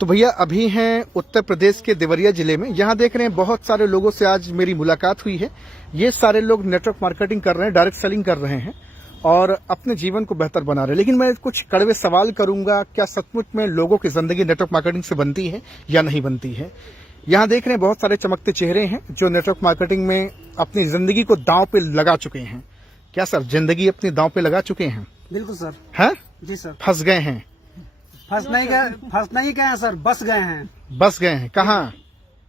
तो भैया अभी हैं उत्तर प्रदेश के देवरिया जिले में। यहाँ देख रहे हैं बहुत सारे लोगों से आज मेरी मुलाकात हुई है। ये सारे लोग नेटवर्क मार्केटिंग कर रहे हैं, डायरेक्ट सेलिंग कर रहे हैं और अपने जीवन को बेहतर बना रहे हैं। लेकिन मैं कुछ कड़वे सवाल करूंगा, क्या सचमुच में लोगों की जिंदगी नेटवर्क मार्केटिंग से बनती है या नहीं बनती है। यहाँ देख रहे हैं बहुत सारे चमकते चेहरे हैं जो नेटवर्क मार्केटिंग में अपनी जिंदगी को दांव पे लगा चुके हैं। क्या सर जिंदगी अपनी दांव पे लगा चुके हैं? बिल्कुल सर। हैं? जी सर। फंस गए हैं? फंस नहीं गए हैं सर, बस गए हैं। बस गए हैं कहाँ?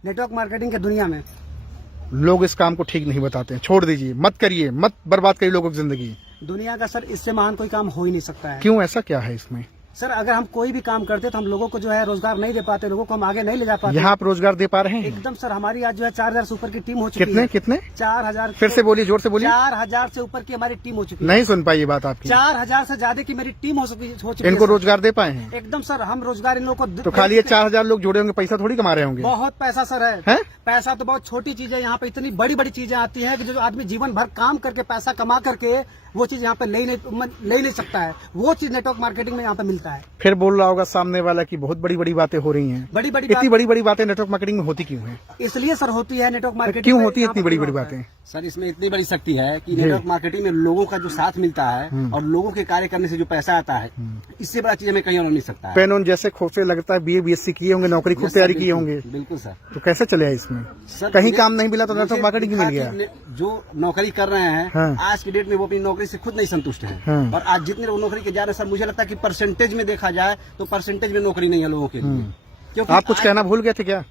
नेटवर्क मार्केटिंग की दुनिया में। लोग इस काम को ठीक नहीं बताते हैं, छोड़ दीजिए, मत करिए, मत बर्बाद करिए लोगों की जिंदगी। दुनिया का सर इससे महान कोई काम हो ही नहीं सकता है। क्यों, ऐसा क्या है इसमें? सर अगर हम कोई भी काम करते तो हम लोगों को जो है रोजगार नहीं दे पाते, लोगों को हम आगे नहीं ले जा पाते। यहाँ आप रोजगार दे पा रहे हैं? एकदम सर। हमारी आज जो है 4000 से ऊपर की टीम हो चुकी कितने है। कितने? 4000। फिर से बोलिए, जोर से बोलिए। 4000 से ऊपर की हमारी टीम हो चुकी है। नहीं सुन पाई ये बात आपकी। 4000 से ज्यादा की मेरी टीम हो चुकी है। इनको रोजगार दे पाए हैं? एकदम सर। हम रोजगार इन लोगों को तो खाली ये 4000 लोग जुड़े होंगे, पैसा थोड़ी कमा रहे होंगे। बहुत पैसा सर है? पैसा तो बहुत छोटी चीज है। यहाँ पे इतनी बड़ी बड़ी चीजें आती है कि जो आदमी जीवन भर काम करके पैसा कमा करके वो चीज यहाँ पे ले नहीं सकता है। वो चीज नेटवर्क मार्केटिंग में यहाँ पे मिलता है। फिर बोल रहा होगा सामने वाला की बहुत बड़ी बड़ी बातें हो रही हैं। इतनी बड़ी बड़ी बातें नेटवर्क मार्केटिंग में होती क्यों है? इसलिए सर होती है नेटवर्क मार्केटिंग। क्यों होती है इतनी बड़ी बड़ी बातें? सर इसमें इतनी बड़ी शक्ति है कि नेटवर्क मार्केटिंग में लोगों का जो साथ मिलता है और लोगों के कार्य करने से जो पैसा आता है, इससे बड़ा चीज हमें कहीं और नहीं सकता है। पेन जैसे खोफे लगता है, BA BSc किए होंगे, नौकरी खूब तैयारी किए होंगे। बिल्कुल सर। तो कैसे चले इसमें? सर कहीं काम नहीं मिला तो नेटवर्क मार्केटिंग मिल गया। जो नौकरी कर रहे हैं आज की डेट में वो अपनी नौकरी से खुद नहीं संतुष्ट है। और आज जितने लोग नौकरी के जा रहे हैं सर, मुझे लगता है कि परसेंटेज में देखा जाए तो परसेंटेज में नौकरी नहीं है लोगों के लिए। क्योंकि आप कुछ कहना भूल गए थे क्या?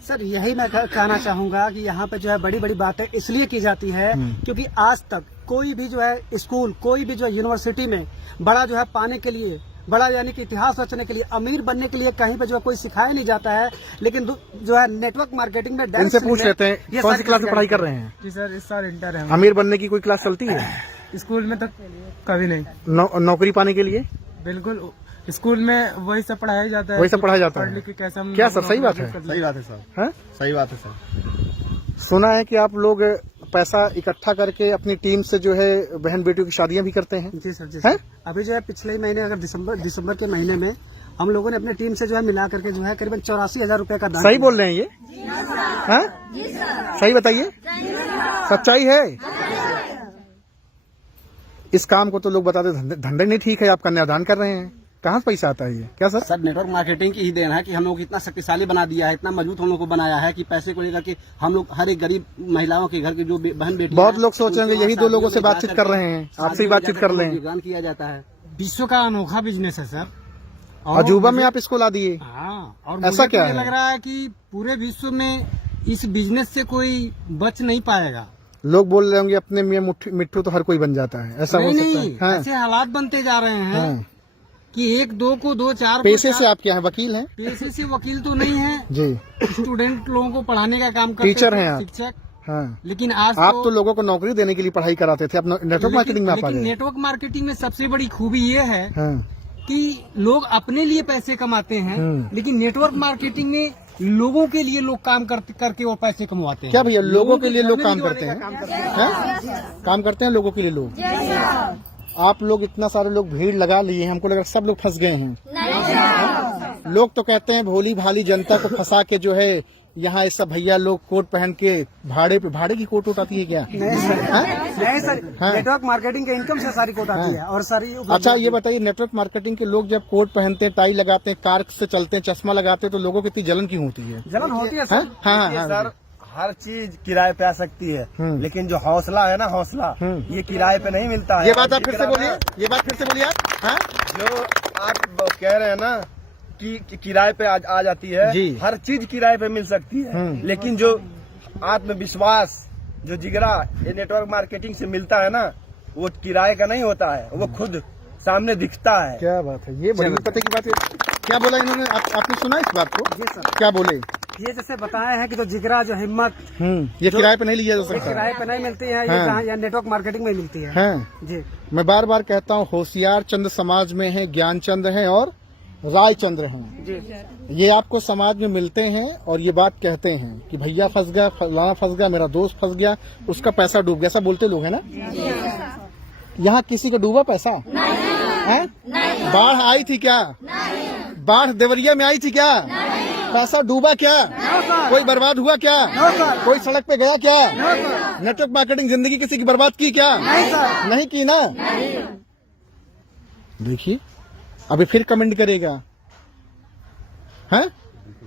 सर यही मैं कहना चाहूंगा कि यहाँ पे जो है बड़ी बड़ी बातें इसलिए की जाती है क्योंकि आज तक कोई भी जो है स्कूल, कोई भी जो है यूनिवर्सिटी में बड़ा जो है पाने के लिए, बड़ा यानी कि इतिहास रचने के लिए, अमीर बनने के लिए कहीं पे जो है कोई सिखाया नहीं जाता है। लेकिन जो है नेटवर्क मार्केटिंग में इनसे पूछ लेते हैं कौन सी क्लास में पढ़ाई कर रहे हैं? जी सर, इस साल इंटर है। अमीर बनने की कोई क्लास चलती है? स्कूल में तो कभी नहीं। नौकरी पाने के लिए? बिल्कुल, स्कूल में वही सब पढ़ाया जाता है। वही सब पढ़ाया जाता है। कैसा क्या सर, सही बात है? सही बात है सर। सही बात है सर। सुना है कि आप लोग पैसा इकट्ठा करके अपनी टीम से जो है बहन बेटियों की शादियां भी करते हैं? जी सर, जी सर। अभी जो है पिछले महीने, अगर दिसंबर के महीने में हम लोगों ने अपनी टीम से जो है मिला करके जो है करीबन 84,000 रुपए का दान। सही बोल रहे हैं ये? हाँ, सही बताइए, सच्चाई है? इस काम को तो लोग बताते धंधे नहीं ठीक है, आप कन्यादान कर रहे हैं, कहाँ से पैसा आता है ये? क्या सर? सर नेटवर्क मार्केटिंग की ही देन है कि हम लोग को इतना शक्तिशाली बना दिया है, इतना मजबूत हम लोग को बनाया है कि पैसे को लेकर के हम लोग हर एक गरीब महिलाओं के घर की जो बहन बेटी, बहुत लोग सोचेंगे यही दो लोगों से बातचीत कर रहे हैं, आपसे ही बातचीत कर लें। दान किया जाता है। विश्व का अनोखा बिजनेस है सर। अजूबा में आप इसको ला दिए। और ऐसा क्या है? लग रहा है कि पूरे विश्व में इस बिजनेस से कोई बच नहीं पाएगा। लोग बोल रहे होंगे अपने मियां मिट्टू तो हर कोई बन जाता है, ऐसा हो सकता है? हाँ। ऐसे हालात बनते जा रहे हैं कि एक दो को दो चार। पेशे से आप क्या है, वकील हैं? पेशे से वकील तो नहीं है जी, स्टूडेंट लोगों को पढ़ाने का काम करते हैं, टीचर हैं आप? शिक्षक। हाँ। लेकिन आज आप तो लोगों को नौकरी देने के लिए पढ़ाई कराते थे, अब नेटवर्क मार्केटिंग में आप आ गए। नेटवर्क मार्केटिंग में सबसे बड़ी खूबी ये है हाँ। कि लोग अपने लिए पैसे कमाते हैं, लेकिन नेटवर्क मार्केटिंग में लोगों के लिए लोग काम करके वो पैसे कमाते हैं। क्या भैया, लोगों के लिए लोग काम करते हैं? काम करते हैं लोगों के लिए लोग? आप लोग इतना सारे लोग भीड़ लगा लिए हैं, हमको लगा सब लोग फंस गए हैं। लोग तो कहते हैं भोली भाली जनता को फंसा के जो है यहाँ ऐसा भैया लोग कोट पहन के भाड़े की कोट उठाती है क्या? नहीं सर, नेटवर्क मार्केटिंग के इनकम से सारी कोट आती है और सारी। अच्छा ये बताइए, नेटवर्क मार्केटिंग के लोग जब कोट पहनते हैं, टाई लगाते हैं, कार से चलते हैं, चश्मा लगाते हैं, तो लोगों की इतनी जलन क्यों होती है? जलन होती है सर। हाँ सर हर चीज किराए पे आ सकती है, लेकिन जो हौसला है ना, हौसला ये किराए पे नहीं मिलता है। ये बात आप फिर से बोलिए, ये बात फिर से बोलिए आप। जो आप कह रहे हैं ना कि किराए पे आ जाती है जी। हर चीज किराए पे मिल सकती है, लेकिन जो आत्मविश्वास, जो जिगरा ये नेटवर्क मार्केटिंग से मिलता है ना, वो किराए का नहीं होता है, वो खुद सामने दिखता है। क्या बात है, ये बड़ी पते की बात है। क्या बोला इन्होंने, आपने सुना इस बात को? जी सर। क्या बोले? ये जैसे बताया है कि जो जिगरा, जो हिम्मत, ये किराए पे नहीं लिया जा सकता, किराए पे नहीं मिलती है। ये नेटवर्क मार्केटिंग में मिलती है। जी, मैं बार बार कहता हूँ, होशियार चंद समाज में है, ज्ञानचंद है और रायचंद्र हैं। जी। ये आपको समाज में मिलते हैं और ये बात कहते हैं कि भैया फंस गया, फलाना फंस गया, मेरा दोस्त फंस गया, उसका पैसा डूब गया, ऐसा बोलते लोग है ना? यहाँ किसी का डूबा पैसा? नहीं। बाढ़ आई थी क्या? नहीं। बाढ़ देवरिया में आई थी क्या? पैसा डूबा क्या? कोई बर्बाद हुआ क्या? कोई सड़क पे गया क्या? नेटवर्क मार्केटिंग जिंदगी किसी की बर्बाद की क्या? नहीं की ना। देखिए अभी फिर कमेंट करेगा, हैं?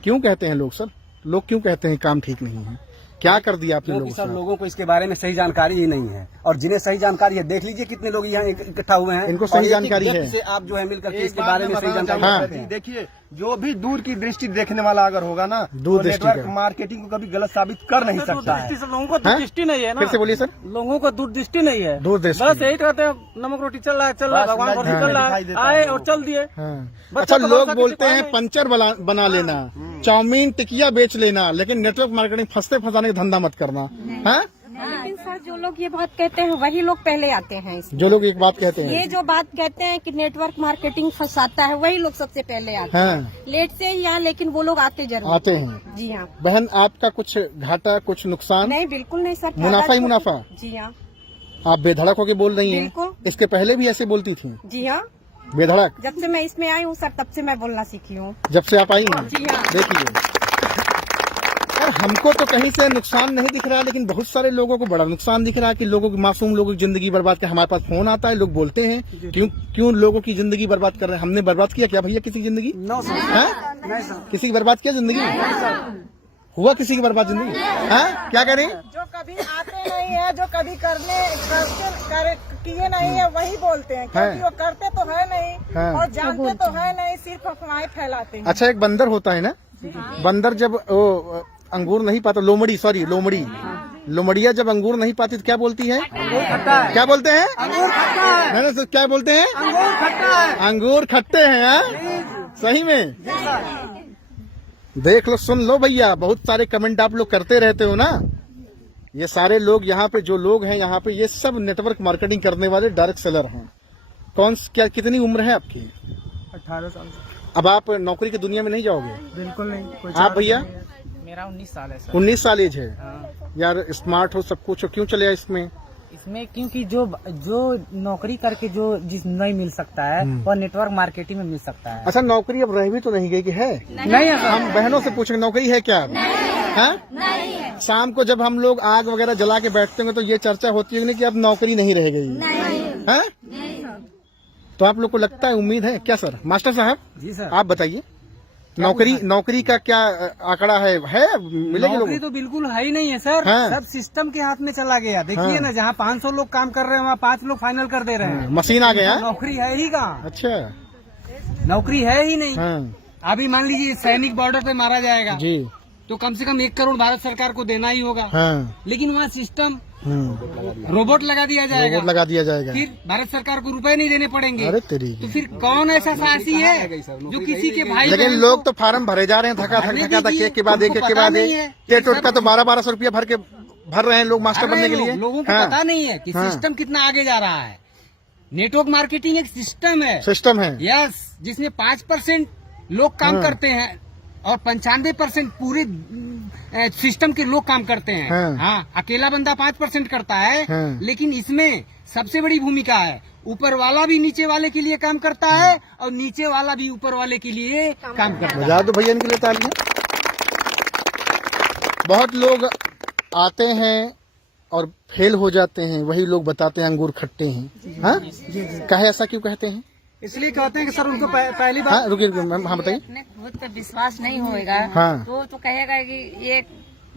क्यों कहते हैं लोग सर, लोग क्यों कहते हैं काम ठीक नहीं है? क्या कर दिया आपने क्योंकि लोगों सर से? लोगों को इसके बारे में सही जानकारी ही नहीं है, और जिन्हें सही जानकारी है देख लीजिए कितने लोग यहाँ इकट्ठा हुए हैं, इनको सही और एक-एक जानकारी है। व्यक्ति से आप जो है मिलकर के एक इसके बात बारे मैं में सही बताना जानकारी चाहूंगा रखते जी, हैं। देखिए जो भी दूर की दृष्टि देखने वाला अगर होगा ना, दूर तो दृष्टि नेटवर्क का। मार्केटिंग को कभी गलत साबित कर नहीं सकता है। लोगों को हाँ? दूरदृष्टि नहीं है ना। फिर से बोलिए सर। लोगों को दूरदृष्टि नहीं है, दूरदृष्टि। बस यही कहते हैं नमक रोटी चल रहा है, चल रहा है, बस भगवान रोटी हाँ। चल रहा दिखाई है, देता है आए लोगों और चल दिए। हाँ। बच्चा अच्छा तो लोग भरोसा बोलते किसी हैं को है पंचर बना लेना, चाउमीन टिकिया बेच लेना, लेकिन नेटवर्क मार्केटिंग फंसते फंसाने का धंधा मत करना है। लेकिन सर जो लोग ये बात कहते हैं वही लोग पहले आते हैं इसमें। जो लोग एक बात कहते ये हैं जो बात कहते हैं कि नेटवर्क मार्केटिंग फंसाता है वही लोग सबसे पहले आते हैं। हाँ, लेट से ही यहाँ, लेकिन वो लोग आते जरूर। आते हैं। जी हाँ। बहन आपका कुछ घाटा कुछ नुकसान? नहीं बिल्कुल नहीं सर, मुनाफा ही मुनाफा। जी हाँ। आप बेधड़क होके बोल रही हैं। बिल्कुल। इसके पहले भी ऐसे बोलती थी जी हाँ, बेधड़क? जब से मैं इसमें आई हूँ सर तब से मैं बोलना सीखी हूँ। जब से आप आई हैं? जी हाँ। देखिए यार हमको तो कहीं से नुकसान नहीं दिख रहा, लेकिन बहुत सारे लोगों को बड़ा नुकसान दिख रहा है कि लोगों की मासूम लोगों की जिंदगी बर्बाद कर। हमारे पास फोन आता है, लोग बोलते हैं क्यों लोगों की जिंदगी बर्बाद कर रहे हैं। हमने बर्बाद किया क्या भैया किसी की जिंदगी? नो सर, हैं? नहीं सर। किसी की बर्बाद किया जिंदगी? हुआ किसी की बर्बाद जिंदगी? हैं? क्या करें? जो कभी आते नहीं है, जो कभी किए नहीं है वही बोलते हैं, क्योंकि वो करते तो है नहीं हाँ। और जानते तो है नहीं, सिर्फ अफवाहें फैलाते हैं। अच्छा एक बंदर होता है ना, बंदर जब वो अंगूर नहीं पाता, लोमड़िया जब अंगूर नहीं पाती तो क्या बोलती है? क्या बोलते हैं? मैंने तो क्या बोलते हैं? अंगूर खट्टे हैं। हाँ? सही में देख लो, सुन लो भैया, बहुत सारे कमेंट आप लोग करते रहते हो ना। ये सारे लोग यहाँ पे जो लोग हैं यहाँ पे, ये सब नेटवर्क मार्केटिंग करने वाले डायरेक्ट सेलर हैं। क्या कितनी उम्र है आपकी? 18 साल से। अब आप नौकरी की दुनिया में नहीं जाओगे? बिल्कुल नहीं। आप भैया? मेरा 19 साल है सर। 19 साल एज है यार, स्मार्ट हो सब कुछ हो, क्यों चले आए इसमें? इसमें क्योंकि जो नौकरी करके जो जिस नहीं मिल सकता है वो नेटवर्क मार्केटिंग में मिल सकता है। अच्छा नौकरी अब रह भी तो नहीं गई कि है? नहीं है सर। हम बहनों से पूछेंगे नौकरी है क्या? हैं? शाम को जब हम लोग आग वगैरह जला के बैठते होंगे तो ये चर्चा होती होगी कि अब नौकरी नहीं रह गई है। तो आप लोग को लगता है, उम्मीद है क्या सर? मास्टर साहब जी सर। आप बताइए, नौकरी का क्या आंकड़ा है मिलेगी नौकरी लोगों? तो बिल्कुल है ही नहीं है सर। हाँ। सब सिस्टम के हाथ में चला गया। देखिए हाँ। ना, जहाँ 500 लोग काम कर रहे हैं वहाँ 5 लोग फाइनल कर दे रहे हैं। मशीन आ गया? नौकरी है ही कहाँ? अच्छा नौकरी है ही नहीं। हाँ अभी मान लीजिए सैनिक बॉर्डर पे मारा जाएगा जी तो कम से कम 1 करोड़ भारत सरकार को देना ही होगा। हाँ लेकिन वहाँ सिस्टम रोबोट लगा दिया जाएगा, रोबोट लगा दिया जाएगा। फिर भारत सरकार को रुपए नहीं देने पड़ेंगे। अरे तेरी तो फिर कौन ऐसा साहसी है जो किसी के भाई लेकिन बहन लोग को- तो फार्म भरे जा रहे हैं धक्का भरने धक्का दीजिए, एक के बाद एक उनको के पता बाद नहीं एक। है। टेट का तो 1200 रुपया भर रहे हैं लोग मास्टर बनने के लिए। लोगों को हाँ, पता नहीं है कि हाँ। सिस्टम कितना आगे जा रहा है। नेटवर्क मार्केटिंग एक सिस्टम है। सिस्टम है। यस, जिसमें 5% लोग काम करते हैं और 95% पूरे सिस्टम के लोग काम करते हैं। हाँ। हाँ, अकेला बंदा 5% करता है। हाँ। लेकिन इसमें सबसे बड़ी भूमिका है, ऊपर वाला भी नीचे वाले के लिए काम करता है और नीचे वाला भी ऊपर वाले के लिए काम करता है। बजा दो भैया इनके लिए तालियां। बहुत लोग आते हैं और फेल हो जाते हैं, वही लोग बताते हैं अंगूर खट्टे हैं। हाँ कहे ऐसा क्यों कहते हैं? इसलिए कहते हैं कि सर उनको पहली बार हाँ रुकिए मैम, हाँ बताइए। अपने खुद पे विश्वास नहीं होएगा हाँ। तो कहेगा कि ये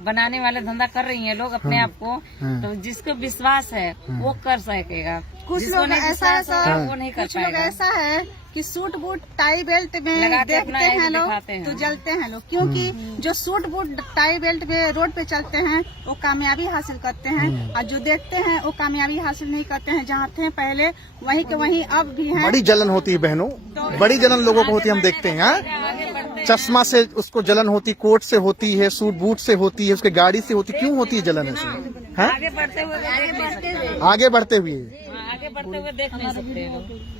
बनाने वाले धंधा कर रही हैं लोग अपने आप को। हाँ। तो जिसको विश्वास है वो कर सकेगा, कुछ जिसको लोग नहीं ऐसा है विश्वास सर, होगा, वो नहीं कर कुछ लोग पाएगा। ऐसा है कि सूट बूट टाई बेल्ट में लगाते अपना देखते ऐसे हैं लोग दिखाते हैं। तो जलते हैं लोग, क्योंकि जो सूट बूट टाई बेल्ट में रोड पे चलते हैं वो कामयाबी हासिल करते हैं, और जो देखते हैं वो कामयाबी हासिल नहीं करते हैं। जहाँ थे पहले वहीं के वहीं अब भी हैं। बड़ी जलन होती है बहनों, बड़ी जलन लोगों को होती है, हम देखते हैं। हाँ? चश्मा से उसको जलन होती, कोट से होती है, सूट बूट से होती है, उसके गाड़ी से होती, क्यों होती है जलन ऐसे? हाँ? आगे बढ़ते हुए देख नहीं सकते, आगे बढ़ते हुए आगे बढ़ते हुए देख नहीं सकते लोग।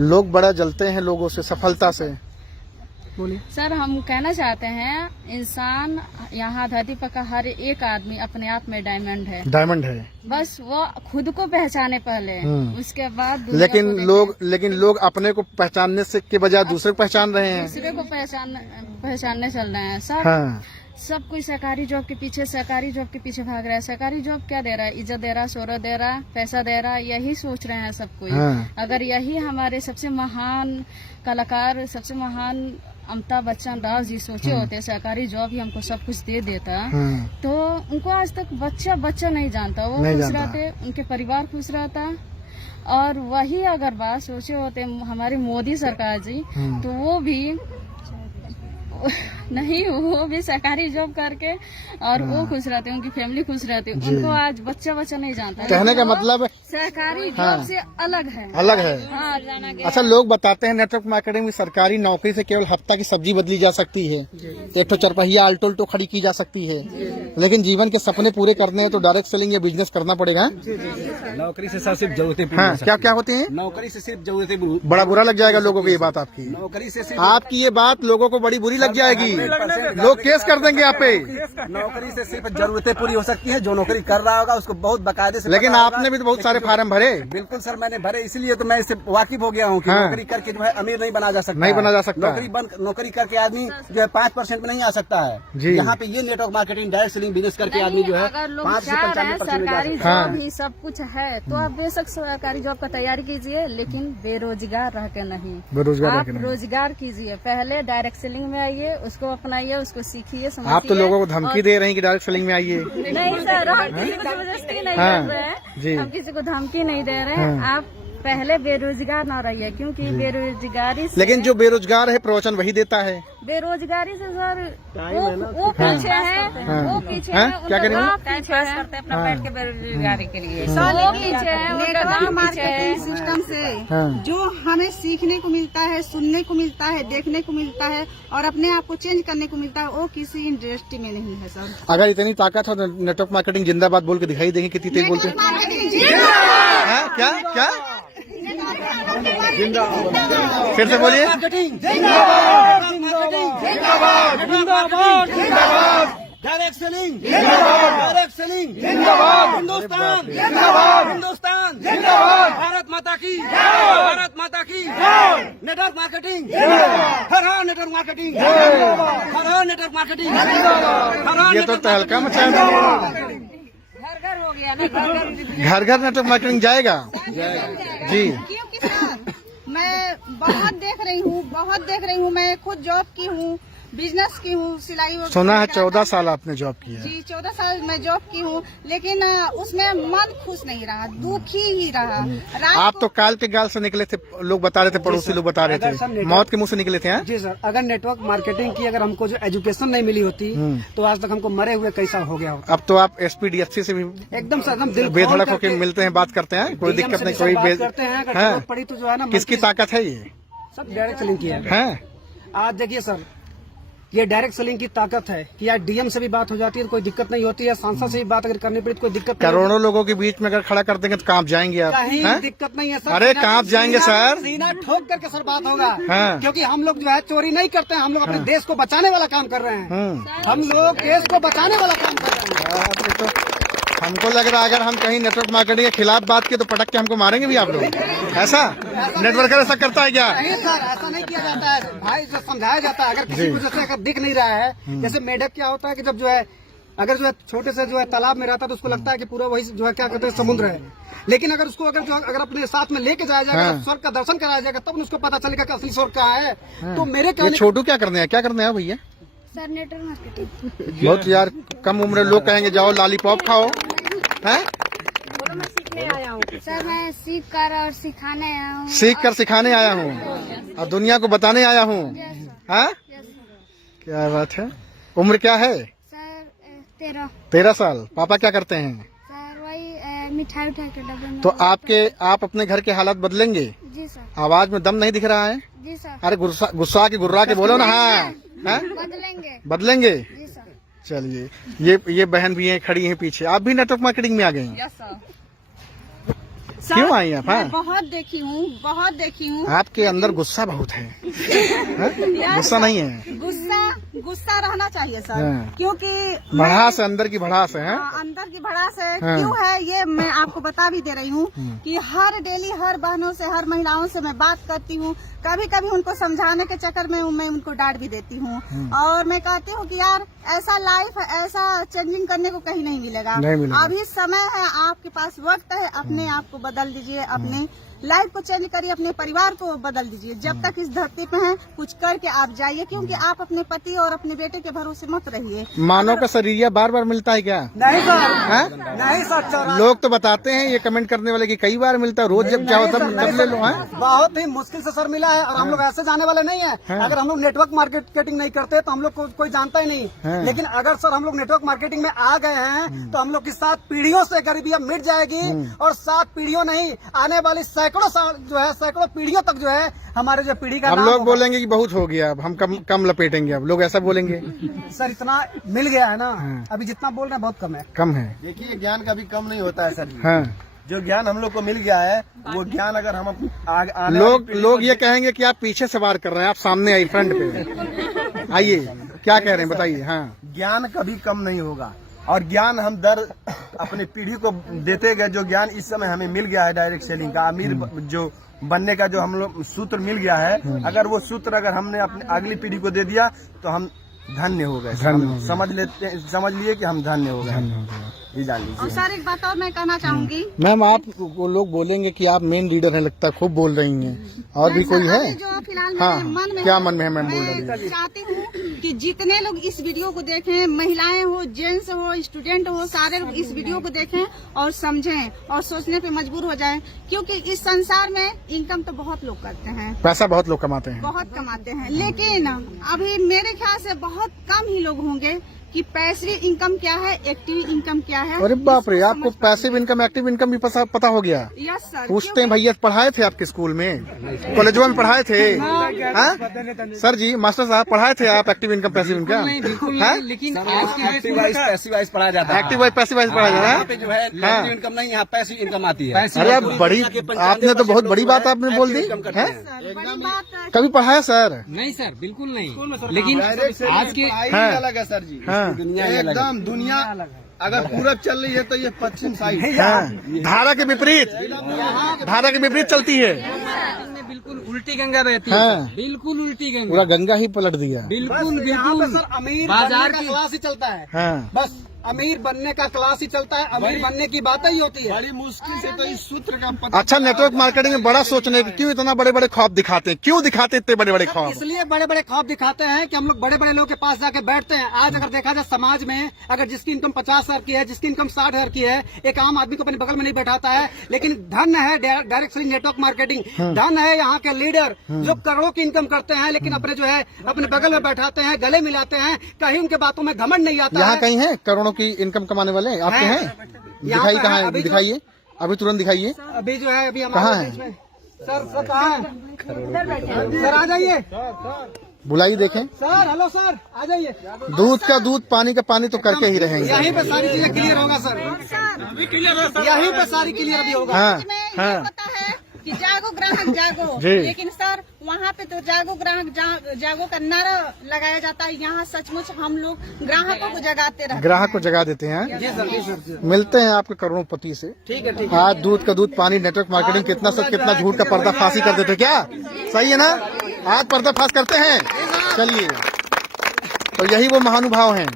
लोग बड़ा जलते हैं लोगों से, सफलता से। बोलिए। सर हम कहना चाहते हैं इंसान यहाँ धरती पर का हर एक आदमी अपने आप में डायमंड है। डायमंड है। बस वो खुद को पहचाने पहले, उसके बाद दुनिया लेकिन को लोग अपने को पहचानने से के बजाय दूसरे को पहचान रहे हैं। दूसरे को पहचानने चल रहे हैं सर। हाँ। सब कोई सरकारी जॉब के पीछे भाग रहा है। सरकारी जॉब क्या दे रहा है? इज्जत दे रहा, शोहरत दे रहा, पैसा दे रहा, यही सोच रहे हैं सब कोई। हाँ। अगर यही हमारे सबसे महान कलाकार, सबसे महान अमिताभ बच्चन दास जी सोचे होते सरकारी जॉब ही हमको सब कुछ दे देता, तो उनको आज तक बच्चा नहीं जानता। वो खुश रहते, उनके परिवार खुश रहता। और वही अगर बात सोचे होते हमारी मोदी सरकार जी, तो वो भी नहीं, वो भी सरकारी जॉब करके और वो खुश रहते, उनकी फैमिली खुश रहती। उनको आज बच्चा नहीं जानता। कहने का मतलब सरकारी जॉब से अलग है। हाँ। अच्छा, लोग बताते हैं नेटवर्क मार्केटिंग में सरकारी नौकरी से केवल हफ्ता की सब्जी बदली जा सकती है, एक तो चरपहिया अल्टो खड़ी की जा सकती है, लेकिन जीवन के सपने पूरे करने हैं तो डायरेक्ट सेलिंग या बिजनेस करना पड़ेगा। नौकरी से सिर्फ जरूरतें हाँ, क्या होती है? नौकरी से सिर्फ जरूरतें। बड़ा बुरा लग जाएगा लोगों को ये बात आपकी। नौकरी से आपकी ये बात लोगों को बड़ी बुरी लग जाएगी, लोग केस कर देंगे आप पे। नौकरी से सिर्फ जरूरतें पूरी हो सकती है, जो नौकरी कर रहा होगा उसको बहुत बाकायदे से। लेकिन आपने भी तो बहुत सारे फार्म भरे। बिल्कुल सर, मैंने भरे, इसलिए तो मैं इससे वाकिफ हो गया हूँ कि नौकरी करके जो है अमीर नहीं बना जा सकता। नौकरी करके आदमी जो है 5% में नहीं आ सकता है। यहाँ पे ये network marketing, direct selling business करके आदमी जो है 5 से 95% सरकारी जॉब ही सब कुछ है, तो आप बेशक सरकारी जॉब का तैयारी कीजिए, लेकिन बेरोजगार रह के नहीं। आप रोजगार कीजिए, पहले डायरेक्ट सेलिंग में आइए, उसको अपनाइए, उसको सीखिए, समझिए। आप तो लोगों को धमकी दे रहे हैं कि डायरेक्ट सेलिंग में आइए। नहीं सर, हम किसी को जबरदस्ती नहीं कर रहे हैं, हम किसी को धमकी नहीं दे रहे हैं। आप पहले बेरोजगार न रहिए, क्योंकि बेरोजगारी से, लेकिन जो बेरोजगार है प्रवचन वही देता है। बेरोजगारी से सर वो पीछे है, वो पीछे है, क्या करेंगे? टाइम पास करते हैं अपना बैठ के बेरोजगारी के लिए। वो पीछे है, नेटवर्क मार्केटिंग सिस्टम से जो हमें सीखने को मिलता है, सुनने को मिलता है, देखने को मिलता है और अपने आप को चेंज करने को मिलता है, वो किसी इंडस्ट्री में नहीं है सर। अगर इतनी ताकत हो तो नेटवर्क मार्केटिंग जिंदाबाद बोल के दिखाई देंगे कितनी तेज बोलते हैं। क्या फिर से बोलिए। डायरेक्ट सेलिंग जिंदाबाद, हिंदुस्तान जिंदाबाद, भारत माता की नेटवर्क मार्केटिंग, हर नेटवर्क मार्केटिंग, ये तो तहलका मचा दिया। घर हो गया ना, घर नेटवर्क मार्केटिंग जाएगा जी। क्योंकि सर मैं बहुत देख रही हूँ, मैं खुद जॉब की हूँ, बिजनेस की हूँ, सिलाई। सुना है 14 साल आपने जॉब किया। जी 14 साल मैं जॉब की हूँ, लेकिन उसमें मन खुश नहीं रहा, दुखी ही रहा। आप तो काल के गाल से निकले थे, लोग बता रहे थे, पड़ोसी लोग बता रहे थे, मौत के मुंह से निकले थे। जी सर, अगर नेटवर्क मार्केटिंग की अगर हमको जो एजुकेशन नहीं मिली होती तो आज तक हमको मरे हुए कैसा हो गया होता। अब तो आप SPDFC से भी एकदम सर, एकदम दिल बेधड़क होकर मिलते हैं, बात करते हैं, कोई दिक्कत नहीं, कोई करते हैं। अगर जरूरत पड़ी तो जो है ना, किसकी ताकत है ये? सब डायरेक्ट सेलिंग की है। आज देखिए सर, ये डायरेक्ट सेलिंग की ताकत है कि यार DM से भी बात हो जाती है तो कोई दिक्कत नहीं होती है, सांसद से भी बात अगर करनी पड़ी तो कोई दिक्कत नहीं। करोड़ों लोगों के बीच में अगर खड़ा कर देंगे तो कहाँ जाएंगे आप? कहीं दिक्कत नहीं है सर। अरे कहाँ जाएंगे सर? सीना ठोक करके सर बात होगा। क्योंकि हम लोग जो है चोरी नहीं करते हैं, हम लोग अपने देश को बचाने वाला काम कर रहे हैं। हम लोग देश को बचाने वाला काम कर रहे हैं। तो हमको लग रहा है अगर हम कहीं नेटवर्क मार्केटिंग के खिलाफ बात की तो पटक के हमको मारेंगे भी आप लोग। ऐसा नेटवर्कर ऐसा करता है क्या? नहीं सर, ऐसा नहीं किया जाता है भाई, जो समझाया जाता है। अगर किसी को जैसे अगर दिख नहीं रहा है, जैसे मेढक क्या होता है कि जब जो है अगर जो है छोटे से जो है तालाब में रहता है तो उसको लगता है कि पूरा वही जो है क्या कहते हैं समुद्र है, लेकिन अगर उसको अगर अपने साथ में लेके जाया जाएगा, स्वर्ग का दर्शन कराया जाएगा, तब उसको पता चलेगा कि असली स्वर्ग कहाँ है। तो मेरे छोटू क्या करने हैं भैया? Sir network marketing. बहुत यार कम उम्र लोग कहेंगे जाओ लॉलीपॉप खाओ, हैं? मैं सीखने आया हूँ सर, मैं सीख कर और सिखाने आया हूँ। सीख कर सिखाने आया हूँ और दुनिया को बताने आया हूँ। हाँ, क्या बात है। उम्र क्या है? सर 13 साल। पापा क्या करते हैं? सर वही मिठाई उठाई के डब्बे में। तो आप अपने घर के हालात बदलेंगे? जी सर। आवाज में दम नहीं दिख रहा है? जी सर। अरे गुस्सा के गुर्रा के बोलो ना। हाँ, बदलेंगे। जी सर। चलिए, ये बहन भी हैं, खड़ी हैं पीछे। आप भी नेटवर्क मार्केटिंग में आ गए हैं? Yes sir. क्यों आई आप? हाँ? बहुत देखी हूँ। आपके अंदर गुस्सा बहुत है, हाँ? गुस्सा नहीं है? गुस्सा रहना चाहिए सर, हाँ। क्योंकि भड़ास है, अंदर की भड़ास है, हाँ? अंदर की भड़ास है। हाँ। क्यों है ये मैं आपको बता भी दे रही हूँ कि हर डेली हर बहनों से, हर महिलाओं से मैं बात करती हूँ। कभी कभी उनको समझाने के चक्कर में मैं उनको डांट भी देती हूँ, और मैं कहती हूँ कि यार ऐसा लाइफ, ऐसा चेंजिंग करने को कहीं नहीं मिलेगा। अभी समय है, आपके पास वक्त है, अपने आप को बदल दीजिए, अपने लाइफ को चेंज करिए, अपने परिवार को बदल दीजिए। जब तक इस धरती पे हैं कुछ करके आप जाइए, क्योंकि आप अपने पति और अपने बेटे के भरोसे मत रहिए। मानव का शरीर बार बार मिलता है क्या? नहीं सर, हाँ? नहीं सर। लोग तो बताते हैं, ये कमेंट करने वाले कि कई बार मिलता है, रोज जब जाओ तब ले लो। हाँ? बहुत ही मुश्किल से सर मिला है, और हम लोग ऐसे जाने वाले नहीं है। अगर हम लोग नेटवर्क मार्केटिंग नहीं करते तो हम लोग को कोई जानता ही नहीं। लेकिन अगर सर हम लोग नेटवर्क मार्केटिंग में आ गए हैं तो हम लोग की 7 पीढ़ियों से गरीबी अब मिट जाएगी, और 7 पीढ़ियों नहीं, आने वाली सैकड़ों साल जो है, सैकड़ों पीढ़ियों तक जो है हमारे जो पीढ़ी का अब नाम लोग होगा। बोलेंगे कि बहुत हो गया, अब हम कम लपेटेंगे, अब लोग ऐसा बोलेंगे। सर इतना मिल गया है ना, अभी जितना बोल रहे हैं बहुत कम है। कम है। देखिए, ज्ञान कभी कम नहीं होता है सर। हाँ। जो ज्ञान हम लोग को मिल गया है, वो ज्ञान अगर हम लोग ये कहेंगे कि आप पीछे से वार कर रहे हैं, आप सामने आइए, फ्रंट पे आइए, क्या कह रहे हैं बताइए। हाँ, ज्ञान कभी कम नहीं होगा, और ज्ञान हम अपनी पीढ़ी को देते गए। जो ज्ञान इस समय हमें मिल गया है डायरेक्ट सेलिंग का, अमीर जो बनने का जो हम लोग सूत्र मिल गया है, अगर वो सूत्र अगर हमने अपनी अगली पीढ़ी को दे दिया तो हम धन्य हो गए। समझ लिए कि हम धन्य हो गए, ये जान लीजिए। और सर एक बात और मैं कहना चाहूंगी। मैम आप वो लोग बोलेंगे कि आप मेन लीडर हैं, लगता है खूब बोल रही हैं, और भी कोई है? जो फिलहाल हाँ, मेरे मन में क्या मन में है मैम बोल रही मैं चाहती हूँ कि जितने लोग इस वीडियो को देखें, महिलाएं हो, जेंट्स हो, स्टूडेंट हो, सारे लोग इस वीडियो को देखें और समझें और सोचने पे मजबूर हो जाएं, क्योंकि इस संसार में इनकम तो बहुत लोग करते हैं, पैसा बहुत लोग कमाते हैं, बहुत कमाते हैं, लेकिन अभी मेरे ख्याल से बहुत कम ही लोग होंगे कि पैसिव इनकम क्या है, एक्टिव इनकम क्या है। अरे बाप रे, आपको पैसिव इनकम, एक्टिव इनकम भी पता हो गया? Yes sir. पूछते हैं भैया, पढ़ाए थे आपके स्कूल में, कॉलेजों में पढ़ाए थे? हाँ? सर जी, मास्टर साहब पढ़ाए थे आप एक्टिव इनकम पैसिव इनकम? लेकिन एक्टिव वाइज पढ़ाया जाता है। एक्टिव वाइज पैसिव वाइज पढ़ाया जाता यहाँ पे जो है एक्टिव इनकम नहीं, यहाँ पैसिव इनकम आती है। अरे आप बड़ी, आपने तो बहुत बड़ी बात आपने बोल दी। बड़ी बात कभी पढ़ाया सर? नहीं सर, बिल्कुल नहीं। लेकिन आज के अलग है सर जी, एकदम दुनिया अगर पूरब चल रही है तो ये पश्चिम साइड है। धारा के विपरीत, धारा के विपरीत चलती है। बिल्कुल उल्टी गंगा बहती है, हाँ। बिल्कुल उल्टी गंगा, पूरा गंगा ही पलट दिया। बिल्कुल यहाँ पे बिल्कुल। सर अमीर बाजार बनने का क्लास ही चलता है। हाँ। बस अमीर बनने का क्लास ही चलता है, अमीर बनने की बातें ही होती है। बड़ी मुश्किल से तो इस सूत्र का पता। अच्छा, नेटवर्क मार्केटिंग में बड़ा सोचने की क्यों इतना बड़े बड़े ख्वाब दिखाते हैं? क्यों दिखाते इतने बड़े बड़े ख्वाब? इसलिए बड़े बड़े ख्वाब दिखाते हैं कि हम लोग बड़े बड़े लोगों के पास जाके बैठते हैं। आज अगर देखा जाए समाज में, अगर जिसकी इनकम 50,000 की है, जिसकी इनकम 60,000 की है, एक आम आदमी को अपने बगल में नहीं बैठाता है। लेकिन धन है डायरेक्ट सेलिंग नेटवर्क मार्केटिंग, धन है यहाँ के लीडर जो करोड़ों की इनकम करते हैं, लेकिन अपने जो है अपने बगल में बैठाते हैं, गले मिलाते हैं, कहीं उनके बातों में घमंड नहीं आता यहाँ है। कहीं है करोड़ों की इनकम कमाने वाले आपके हैं? दिखाई पे कहाँ है, है? अभी दिखाइए, अभी तुरंत दिखाइए। अभी जो है अभी कहाँ हमारे है? देश में सर कहाँ है? सर आ जाइए बुलाइए, देखें। सर। हेलो सर, आ जाइए। दूध का दूध, पानी का पानी तो करके ही रहेंगे। यहीं पे सारी चीजें क्लियर होगा सर, यहीं पे सारी क्लियर अभी होगा। हाँ, में ये हाँ। पता है कि जागो ग्राहक जागो, जी। लेकिन सर वहाँ पे तो जागो ग्राहक जागो का नारा लगाया जाता है। यहाँ सचमुच हम लोग ग्राहकों को जगाते रहते हैं। ग्राहक को जगा देते हैं। जी सर, जी सर। मिलते हैं आपके करोड़पति से। ठीक है, ठीक है। आज दूध का दूध, पानी, नेटवर्क मार्केटिंग कितना झूठ का पर्दाफाशी कर देते, क्या सही है ना? आज पर्दाफाश करते हैं। चलिए, तो यही वो महानुभाव हैं।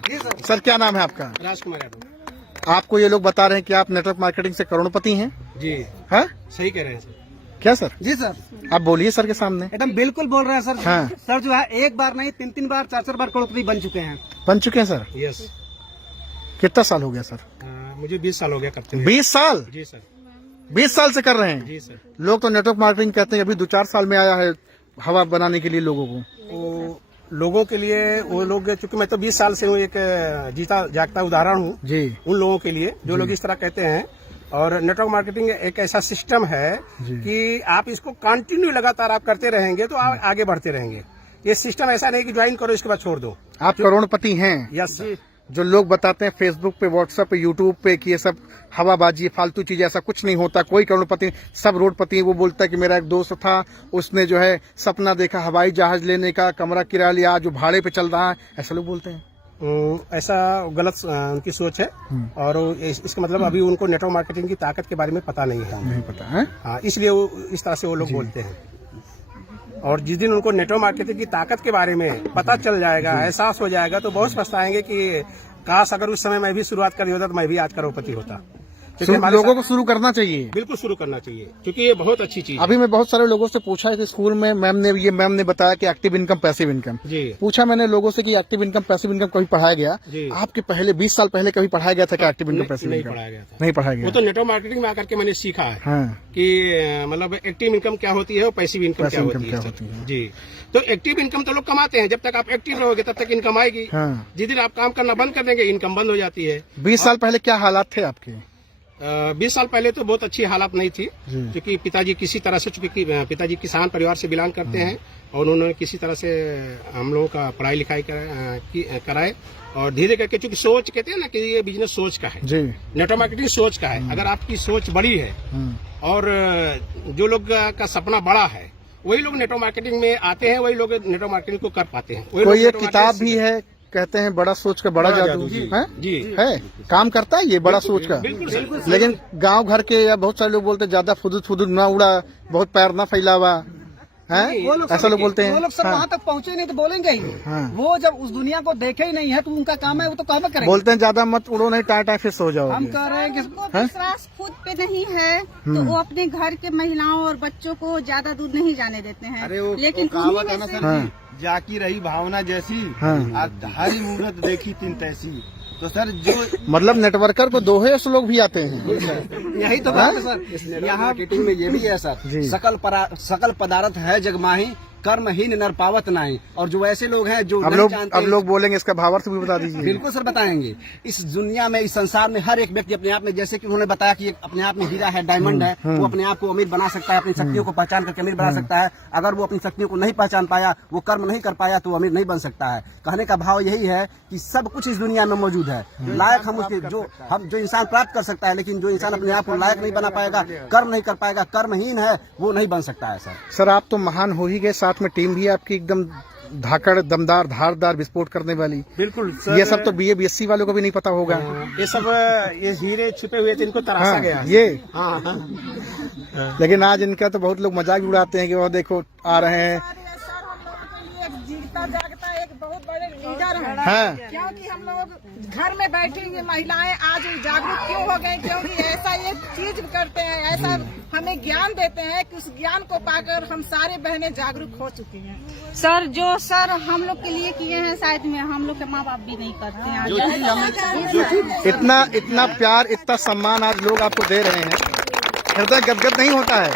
सर क्या नाम है आपका? राजकुमार यादव। आपको ये लोग बता रहे हैं कि आप नेटवर्क मार्केटिंग से करोड़पति हैं? जी, हाँ, सही कह रहे हैं सर। क्या सर? जी सर, आप बोलिए सर के सामने। एकदम बिल्कुल बोल रहे हैं सर। हाँ। सर जो है एक बार नहीं 3-3 बार 4-4 बार करोड़पति बन चुके हैं। बन चुके हैं सर? यस। कितना साल हो गया सर? मुझे 20 साल हो गया करते हुए। 20 साल? जी सर। 20 साल से कर रहे हैं? जी सर। लोग तो नेटवर्क मार्केटिंग कहते हैं अभी 2-4 साल में आया है हवा बनाने के लिए लोगों को। वो लोगों के लिए, वो लोग, चूंकि मैं तो 20 साल से हूँ, एक जीता जागता उदाहरण हूँ जी। उन लोगों के लिए जो लोग इस तरह कहते हैं। और नेटवर्क मार्केटिंग एक ऐसा सिस्टम है कि आप इसको कंटिन्यू लगातार आप करते रहेंगे तो आप आगे बढ़ते रहेंगे। ये सिस्टम ऐसा नहीं कि ज्वाइन करो इसके बाद छोड़ दो। आप करोड़पति हैं? Yes sir. जो लोग बताते हैं फेसबुक पे, व्हाट्सएप पे, यूट्यूब पे कि ये सब हवाबाजी, फालतू चीजें, ऐसा कुछ नहीं होता, कोई करोड़पति, सब रोडपति है। वो बोलता है कि मेरा एक दोस्त था, उसने जो है सपना देखा हवाई जहाज लेने का, कमरा किराया लिया, जो भाड़े पे चल रहा है, ऐसा लोग बोलते हैं। ऐसा गलत उनकी सोच है और इसका मतलब अभी उनको नेटवर्क मार्केटिंग की ताकत के बारे में पता नहीं है। नहीं पता है, हाँ, इसलिए वो इस तरह से वो लोग बोलते हैं। और जिस दिन उनको नेटवर्क मार्केटिंग की ताकत के बारे में पता चल जाएगा, एहसास हो जाएगा, तो बहुत पछताएंगे कि काश अगर उस समय मैं भी शुरुआत करी होता तो मैं भी आज करोड़पति होता। लोगों को शुरू करना चाहिए, बिल्कुल शुरू करना चाहिए, क्योंकि ये बहुत अच्छी चीज है। अभी मैं बहुत सारे लोगों से पूछा है कि स्कूल में मैम ने बताया कि एक्टिव इनकम, पैसिव इनकम। जी। पूछा मैंने लोगों से कि एक्टिव इनकम, पैसिव इनकम कभी पढ़ाया गया? आपके पहले 20 साल पहले कभी पढ़ाया गया था क्या एक्टिव इनकम, पैसिव इनकम? नहीं पढ़ाया गया था। नहीं पढ़ाया गया। वो तो नेटवर्क मार्केटिंग में आकर के मैंने सीखा है। हाँ। कि मतलब एक्टिव इनकम क्या होती है और पैसिव इनकम क्या होती है। जी। तो एक्टिव इनकम तो लोग कमाते हैं, जब तक आप एक्टिव रहोगे तब तक इनकम आएगी। हाँ। जिस दिन आप काम करना बंद कर देंगे इनकम बंद हो जाती है। 20 साल पहले क्या हालात थे आपके? 20 साल पहले तो बहुत अच्छी हालात नहीं थी, क्योंकि पिताजी किसी तरह से, चूंकि पिताजी किसान परिवार से बिलोंग करते हैं और उन्होंने किसी तरह से हम लोगों का पढ़ाई लिखाई कराए और धीरे करके, चूंकि सोच कहते हैं ना कि ये बिजनेस सोच का है, नेटवर्क मार्केटिंग सोच का है। अगर आपकी सोच बड़ी है और जो लोग का सपना बड़ा है वही लोग नेटवर्क मार्केटिंग में आते हैं, वही लोग नेटवर्क मार्केटिंग को कर पाते हैं। कोई एक किताब भी है, कहते हैं बड़ा सोच का बड़ा जादू है? जी है, काम करता है ये बड़ा सोच का। बिल्कुल। लेकिन गांव घर के या बहुत सारे लोग बोलते हैं ज्यादा फुदूद ना उड़ा, बहुत पैर ना फैलावा है, ऐसा लोग बोलते हैं। वो लोग सब वहाँ तक पहुँचे नहीं तो बोलेंगे ही। वो जब उस दुनिया को देखे ही नहीं है तो उनका काम है, वो तो काम करेंगे। बोलते हैं ज्यादा मत उड़ो, नहीं टाटा फिर सो जाओ। हम कह रहे हैं कि विश्वास खुद पे नहीं है तो वो अपने घर के महिलाओं और बच्चों को ज्यादा दूर नहीं जाने देते हैं। लेकिन कहावत है ना सर, जाकी रही भावना जैसी, हरी मूरत देखी तिन तैसी। तो सर जो मतलब नेटवर्कर को दोहे लोग भी आते हैं। यही तो बात है सर। यहाँ मार्केटिंग में ये भी है सर, सकल पदार्थ है जगमाही, कर्महीन नर पावत नहीं। और जो ऐसे लोग हैं जो अब लोग बोलेंगे, इसका भावार्थ भी बता दीजिए। बिल्कुल सर बताएंगे। इस दुनिया में, इस संसार में हर एक व्यक्ति अपने आप में, जैसे कि उन्होंने बताया कि अपने आप में हीरा है, डायमंड है, वो अपने आप को अमीर बना सकता है, अपनी शक्तियों को पहचान करके अमीर बना सकता है। अगर वो अपनी शक्तियों को नहीं पहचान पाया, वो कर्म नहीं कर पाया, तो वो अमीर नहीं बन सकता है। कहने का भाव यही है कि सब कुछ इस दुनिया में मौजूद है, लायक हम उसके जो इंसान प्राप्त कर सकता है, लेकिन जो इंसान अपने आप को लायक नहीं बना पाएगा, कर्म नहीं कर पाएगा, कर्महीन है, वो नहीं बन सकता है सर। आप तो महान हो ही गए, साथ में टीम भी आपकी एकदम धाकड़, दमदार, धारदार, विस्फोट करने वाली। बिल्कुल सर, ये सब तो BA BSc वालों को भी नहीं पता होगा। ये सब ये हीरे छुपे हुए थे, इनको तराशा गया ये। हाँ। लेकिन आज इनका तो बहुत लोग मजाक भी उड़ाते हैं कि वो देखो आ रहे हैं। जीता जागता एक बहुत बड़े लीडर है। हाँ। क्योंकि हम लोग घर में बैठेंगे, महिलाएं आज जागरूक क्यों हो गए? क्योंकि ऐसा ये चीज करते हैं, ऐसा हमें ज्ञान देते हैं कि उस ज्ञान को पाकर हम सारे बहनें जागरूक हो चुकी हैं। सर जो सर हम लोग के लिए किए हैं शायद में हम लोग के माँ बाप भी नहीं करते हैं। इतना प्यार, इतना सम्मान आज लोग आपको दे रहे हैं, हृदय गदगद नहीं होता है।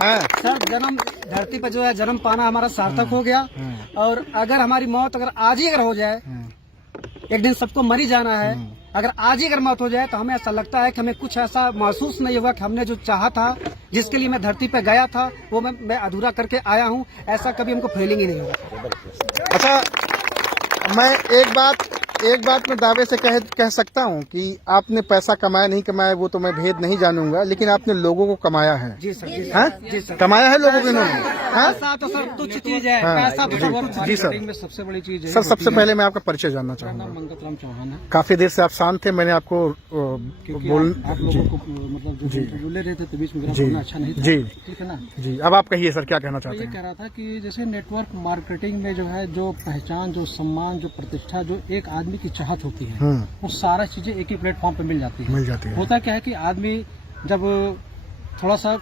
हाँ। सर जन्म धरती पर जो है जन्म पाना हमारा सार्थक हो गया। और अगर हमारी मौत अगर आज ही अगर हो जाए, एक दिन सबको मर ही जाना है, अगर आज ही अगर मौत हो जाए तो हमें ऐसा लगता है कि हमें कुछ ऐसा महसूस नहीं हुआ कि हमने जो चाहा था, जिसके लिए मैं धरती पे गया था, वो मैं अधूरा करके आया हूँ, ऐसा कभी हमको फीलिंग ही नहीं हुआ। अच्छा, मैं एक बात मैं दावे से कह सकता हूँ कि आपने पैसा कमाया नहीं कमाया वो तो मैं भेद नहीं जानूंगा, लेकिन आपने लोगों को कमाया है। जी सर, जी सर, कमाया है लोगों को। पैसा तो सर तुच्छ चीज है, पैसा तो जी सर, में सबसे बड़ी चीज है। सर सबसे पहले मैं आपका परिचय जानना चाहूँगा। मंगतराम चौहान है। काफी देर से आप शांत थे, मैंने आपको आप लोगों को मतलब जो बोले रहे थे तो बीच में बोलना अच्छा नहीं था। जी ठीक है ना जी। अब आप कहिए सर, क्या कहना चाहते हैं? ये कह रहा था कि जैसे नेटवर्क मार्केटिंग में जो है, जो पहचान, जो सम्मान, जो प्रतिष्ठा, जो एक आदमी की चाहत होती है, वो सारा चीजें एक ही प्लेटफॉर्म पे मिल जाती है। होता क्या है कि आदमी जब थोड़ा सा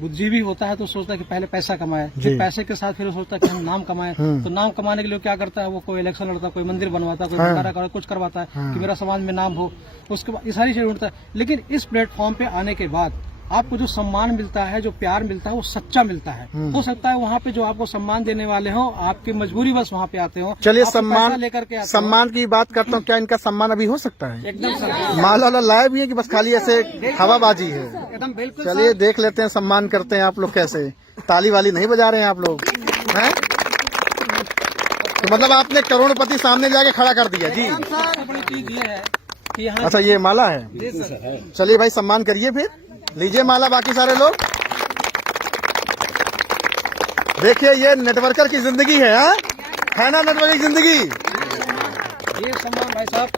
बुद्धिजीवी होता है तो सोचता है कि पहले पैसा कमाए, फिर पैसे के साथ फिर सोचता है कि हम नाम कमाए। तो नाम कमाने के लिए क्या करता है, वो कोई इलेक्शन लड़ता है, कोई मंदिर बनवाता है, कोई भंडारा करता है, कुछ करवाता है कि मेरा समाज में नाम हो। उसके बाद ये सारी चीजें उठता है। लेकिन इस प्लेटफॉर्म पे आने के बाद आपको जो सम्मान मिलता है, जो प्यार मिलता है, वो सच्चा मिलता है। हो सकता है वहाँ पे जो आपको सम्मान देने वाले हो, आपकी मजबूरी बस वहाँ पे आते हो। चलिए सम्मान की बात करता हूँ, क्या इनका सम्मान अभी हो सकता है? एकदम माला लाया भी है कि बस खाली ऐसे हवाबाजी है? एकदम बिल्कुल। चलिए देख लेते हैं सम्मान करते हैं आप लोग कैसे। ताली वाली नहीं बजा रहे हैं आप लोग हैं? तो मतलब आपने करोड़पति सामने जाके खड़ा कर दिया जी। बड़ी चीज ये है कि यहाँ अच्छा ये माला है, चलिए भाई सम्मान करिए, फिर लीजिए माला बाकी सारे लोग। देखिए ये नेटवर्कर की जिंदगी है, हाँ? है ना नेटवर्कर की जिंदगी। ये सम्मान भाई साहब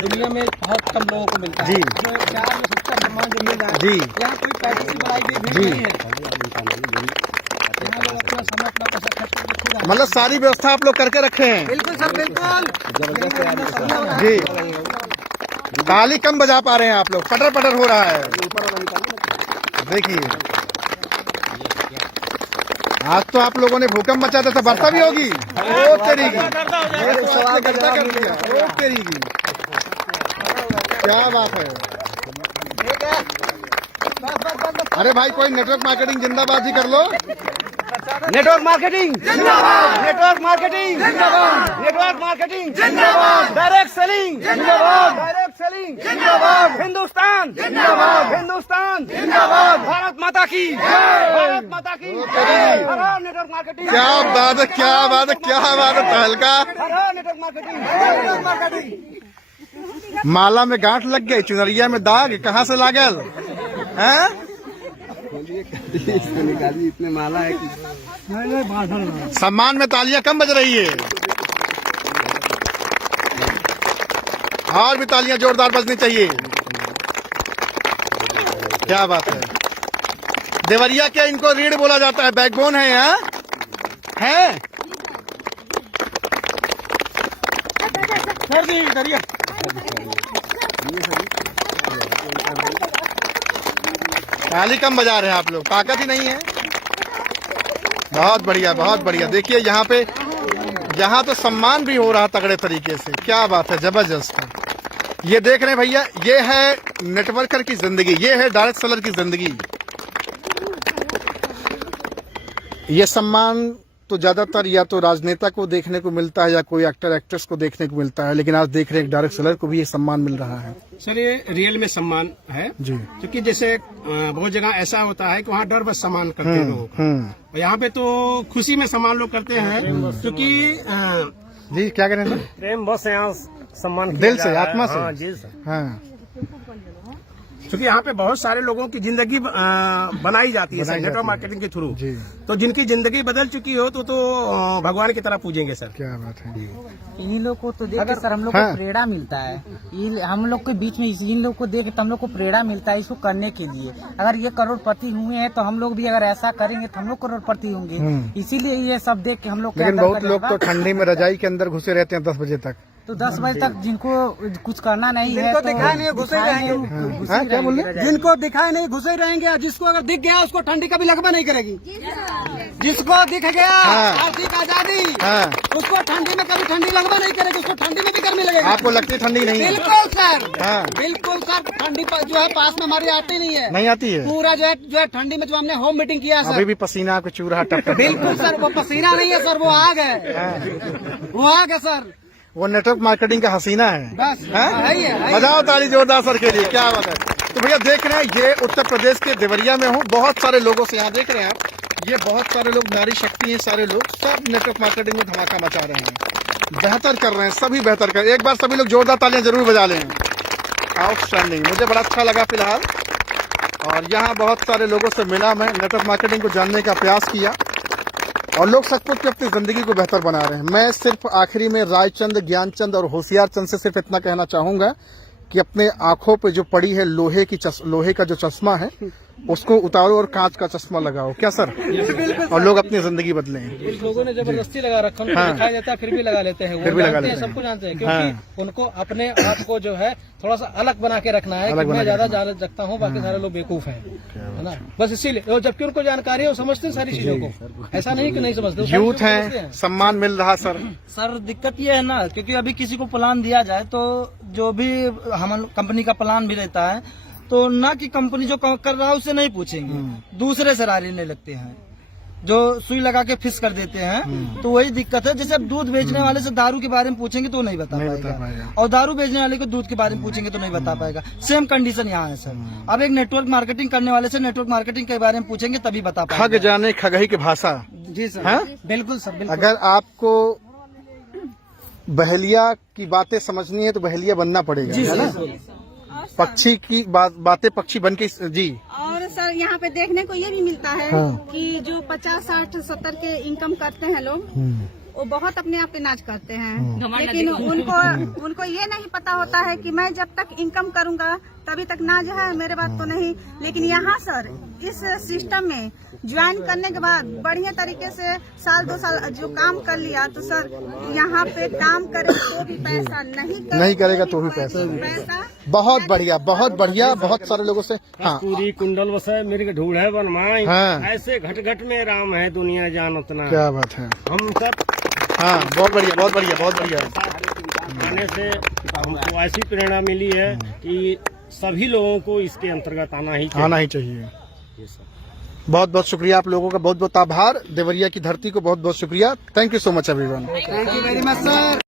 दुनिया में बहुत कम लोगों को मिलता है जी। जो प्यार में सच्चा सम्मान जो मिल रहा है जी। यहाँ कोई पैसे की बढ़ाई गई भेंट जी। नहीं है। यहाँ लोग अपना समय अपना पैसा खर्च करके खुद आए। मतलब सारी व्यवस्था आप लोग करके रखे हैं बिल्कुल सर बिल्कुल जी। ताली कम बजा पा रहे हैं आप लोग, पटर पटर हो रहा है। देखिए आज तो आप लोगों ने भूकंप मचा था, वर्षा भी होगी। ओ तेरी की, गर्दा कर दिया। ओ तेरी की, क्या बात है। अरे भाई कोई नेटवर्क मार्केटिंग जिंदाबाद जी कर लो। नेटवर्क मार्केटिंग जिंदाबाद, नेटवर्क मार्केटिंग जिंदाबाद, नेटवर्क मार्केटिंग जिंदाबाद, डायरेक्ट सेलिंग जिंदाबाद, डायरेक्ट सेलिंग जिंदाबाद, हिंदुस्तान जिंदाबाद, हिंदुस्तान जिंदाबाद, भारत माता की जय, भारत माता की जय, हर हर नेटवर्क मार्केटिंग, क्या बात है, क्या बात है, क्या बात है। तहलका हर हर नेटवर्क मार्केटिंग, नेटवर्क मार्केटिंग। माला में गांठ लग गई, चुनरिया में दाग कहाँ से लागल हैं? निकाली इतने माला है कि सम्मान में तालियां कम बज रही है, और भी तालियां जोरदार बजनी चाहिए। क्या बात है। देवरिया क्या इनको रीढ़ बोला जाता है, बैकबोन है यहाँ है। ताली कम बजा रहे हैं आप लोग, ताकत ही नहीं है। बहुत बढ़िया, बहुत बढ़िया। देखिए यहाँ पे, यहाँ तो सम्मान भी हो रहा तगड़े तरीके से। क्या बात है, जबरदस्त। ये देख रहे हैं भैया, ये है नेटवर्कर की जिंदगी, ये है डायरेक्ट सेलर की जिंदगी। ये सम्मान तो ज्यादातर या तो राजनेता को देखने को मिलता है या कोई एक्टर एक्ट्रेस को देखने को मिलता है, लेकिन आज देख रहे हैं डायरेक्ट सेलर को भी ये सम्मान मिल रहा है। सर ये रियल में सम्मान है जी। क्योंकि जैसे बहुत जगह ऐसा होता है कि वहाँ डर बस सम्मान करते हैं लोग, और यहाँ पे तो खुशी में सम्मान लोग करते हैं क्योंकि जी क्या करें सर? प्रेम बस यहाँ सम्मान दिल से, आत्मा से। हाँ जी सर। हाँ क्योंकि यहाँ पे बहुत सारे लोगों की जिंदगी बनाई जाती है सर नेटवर्क मार्केटिंग के थ्रू। तो जिनकी जिंदगी बदल चुकी हो तो भगवान की तरह पूजेंगे सर। क्या बात है। इन्हीं लोग को तो देख के सर हम लोग को प्रेरणा मिलता है। हम लोग के बीच में इन लोग को देख के हम लोग को प्रेरणा मिलता है इसको करने के लिए। अगर ये करोड़पति हुए हैं तो हम लोग भी अगर ऐसा करेंगे तो हम लोग करोड़पति होंगे। इसीलिए ये सब देख के हम लोग। लेकिन बहुत लोग तो ठंडी में रजाई के अंदर घुसे रहते हैं 10 बजे तक। तो 10 बजे तक जिनको कुछ करना नहीं है, जिनको दिखाई नहीं घुसे रहेंगे, क्या बोल रहे? जिनको दिखाई नहीं घुसे ही रहेंगे, जिसको अगर दिख गया उसको ठंडी कभी लगवा नहीं करेगी। जिसको दिख गया आर्थिक आजादी, उसको ठंडी में कभी ठंडी लगवा नहीं करेगी, उसको ठंडी में भी गर्मी लगेगी। आपको लगती ठंडी नहीं है? बिल्कुल सर, बिल्कुल सर। ठंडी जो है पास में हमारी आती नहीं है, नहीं आती है। पूरा जो है ठंडी में जो हमने होम मीटिंग किया सर, अभी भी पसीना आपको चू रहा टप। बिल्कुल सर, वो पसीना नहीं है सर, वो आग है, वो आग है सर। वो नेटवर्क मार्केटिंग का हसीना है। बस है ही है। बजाओ ताली जोरदार सर के लिए। क्या बात है। तो भैया देख रहे हैं, ये उत्तर प्रदेश के देवरिया में हूँ, बहुत सारे लोगों से यहाँ देख रहे हैं आप, ये बहुत सारे लोग, नारी शक्ति है, सारे लोग सब नेटवर्क मार्केटिंग में धमाका मचा रहे हैं, बेहतर कर रहे हैं, सभी बेहतर कर। एक बार सभी लोग जोरदार तालियां जरूर बजा लें। आउटस्टैंडिंग, मुझे बड़ा अच्छा लगा फिलहाल। और यहाँ बहुत सारे लोगों से मिला, मैं नेटवर्क मार्केटिंग को जानने का प्रयास किया, और लोग सचमुच की अपनी जिंदगी को बेहतर बना रहे हैं। मैं सिर्फ आखिरी में रायचंद, ज्ञानचंद और होशियार चंद से सिर्फ इतना कहना चाहूंगा कि अपने आंखों पे जो पड़ी है लोहे का जो चश्मा है उसको उतारो और कांच का चश्मा लगाओ। क्या सर? और लोग अपनी जिंदगी बदलें। कुछ लोगों ने जबरदस्ती लगा रखा, उनको दिखाई देता है फिर भी लगा लेते हैं। वो जानते हैं, सबको जानते हैं, क्योंकि उनको अपने आप को जो है थोड़ा सा अलग बना के रखना है कि मैं ज्यादा जान सकता हूँ, बाकी सारे लोग बेवकूफ हैं, है ना। बस इसीलिए, जबकि उनको जानकारी है, वो समझते हैं सारी चीजों को। ऐसा नहीं कि नहीं समझते। यूथ है, सम्मान मिल रहा सर। सर दिक्कत ये है ना, क्योंकि अभी किसी को प्लान दिया जाए तो जो भी हम कंपनी का प्लान भी रहता है तो ना कि कंपनी जो कर रहा है उससे नहीं पूछेंगे, दूसरे से राय लेने लगते हैं, जो सुई लगा के फिक्स कर देते हैं। तो वही दिक्कत है। जैसे अब दूध बेचने वाले से दारू के बारे में पूछेंगे तो नहीं बता पाएगा, और दारू बेचने वाले को दूध के बारे में पूछेंगे तो नहीं बता पाएगा। सेम कंडीशन यहाँ है सर। अब एक नेटवर्क मार्केटिंग करने वाले से नेटवर्क मार्केटिंग के बारे में पूछेंगे तभी बता पाएगा। खग जाने खगही की भाषा। जी सर, बिल्कुल सर, बिल्कुल। अगर आपको बहेलिया की बातें समझनी है तो बहेलिया बनना पड़ेगा, है ना। पक्षी की बातें पक्षी बन के जी। और सर यहाँ पे देखने को ये भी मिलता है कि जो 50, 60, 70 के इनकम करते हैं लोग, वो बहुत अपने आप पे नाच करते हैं, लेकिन उनको ये नहीं पता होता है कि मैं जब तक इनकम करूंगा तभी तक ना जो है मेरे बात तो नहीं। लेकिन यहाँ सर इस सिस्टम में ज्वाइन करने के बाद बढ़िया तरीके से साल 2 साल जो काम कर लिया तो सर यहाँ पे काम करे तो भी पैसा, नहीं करेगा तो भी पैसा। बहुत बढ़िया, बहुत बढ़िया। बहुत सारे लोगों से पूरी कुंडल बसे मेरे ढूढ़ है बनवाई। ऐसे घट घट में राम है दुनिया जान उतना। क्या बात है। हम सब बहुत बढ़िया, बहुत बढ़िया, बहुत बढ़िया। आने से हमको ऐसी प्रेरणा मिली है कि सभी लोगों को इसके अंतर्गत आना ही चाहिए। बहुत बहुत शुक्रिया आप लोगों का, बहुत बहुत आभार। देवरिया की धरती को बहुत बहुत शुक्रिया। Thank you so much everyone. Thank you very much sir.